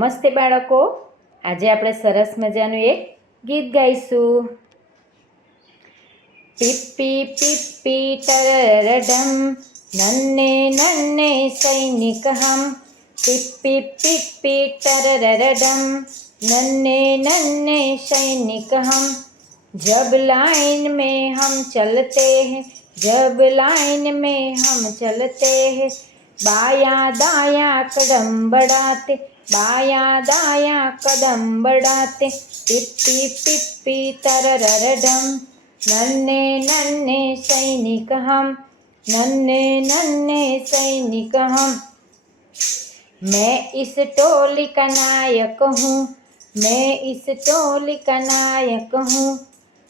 નમસ્તે બાળકો, આજે આપણે સરસ મજાનું એક ગીત ગાઈશું। પીપી પીપી ટરરડમ, નન્ને નન્ને સૈનિક હમ। पीपी पीपी टररडम, नन्हे नन्हे सैनिक हम। जब लाइन में हम चलते हैं, जब लाइन में हम चलते हैं, बायां दायां कदम बढ़ाते, बायां दायां कदम बढ़ाते। पीपी पीपी टररडम, नन्हे नन्हे सैनिक हम, नन्हे नन्हे सैनिक हम। मैं इस टोली का नायक हूँ, मैं इस टोली का नायक हूँ।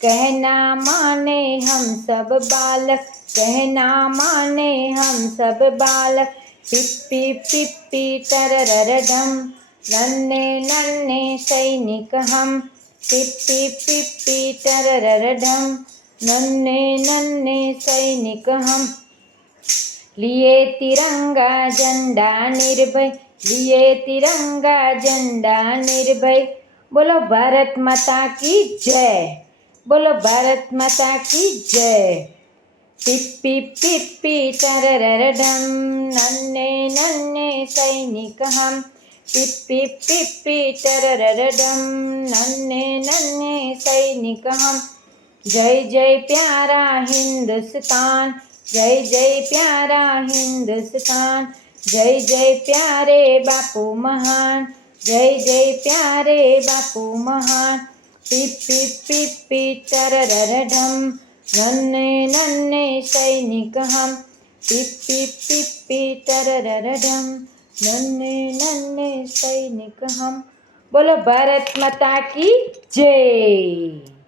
कहना माने हम सब बालक, कहना माने हम सब बालक। पिप्पी पिप्पी टररडम, नन्हे नन्हे सैनिक हम। पिप्पी पिप्पी टररडम, नन्हे नन्हे सैनिक हम। लिए तिरंगा झंडा निर्भय, लिए तिरंगा झंडा निर्भय। बोलो भारत माता की जय, बोलो भारत माता की जय। पिप्पी पिप्पी टररडम, नन्हे नन्हे सैनिक हम। पिप्पी पिप्पी टररडम, नन्हे नन्हे सैनिक हम। जय जय प्यारा हिंदुस्तान, जय जय प्यारा हिंदुस्तान। जय जय प्यारे बापू महान, जय जय प्यारे बापू महान। पिप्पी पिप्पी टररडम, नन्हे नन्हे सैनिक हम। पिप्पी पिप्पी टररडम, नन्हे नन्हे सैनिक हम। बोलो भारत माता की जय।